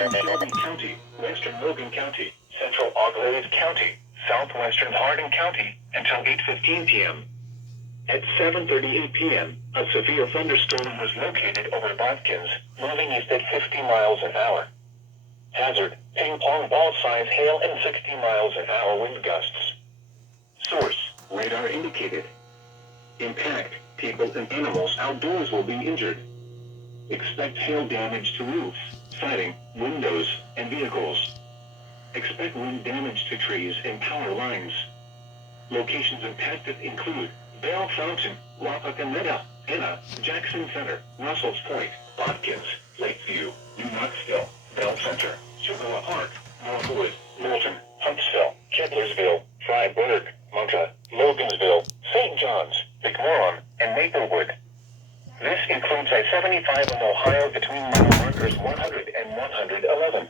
Northern Shelby County, Western Logan County, Central Auglaize County, Southwestern Hardin County, until 8:15 p.m. At 7:38 p.m., a severe thunderstorm was located over Watkins, moving east at 50 miles an hour. Hazard, ping pong ball size hail and 60 miles an hour wind gusts. Source, radar indicated. Impact, people and animals outdoors will be injured. Expect hail damage to roofs, siding, windows, and vehicles. Expect wind damage to trees and power lines. Locations impacted include Bell Fountain, Wapakoneta, Anna, Jackson Center, Russell's Point, Watkins, Lakeview, New Knoxville, Bell Center, Chippewa Park, Northwood, Milton, Huntsville, Kedlersville, Freiburg, Monta, Logansville, St. John's, McMorran, and Maplewood. This includes I-75 in Ohio between mile markers 100 and 111.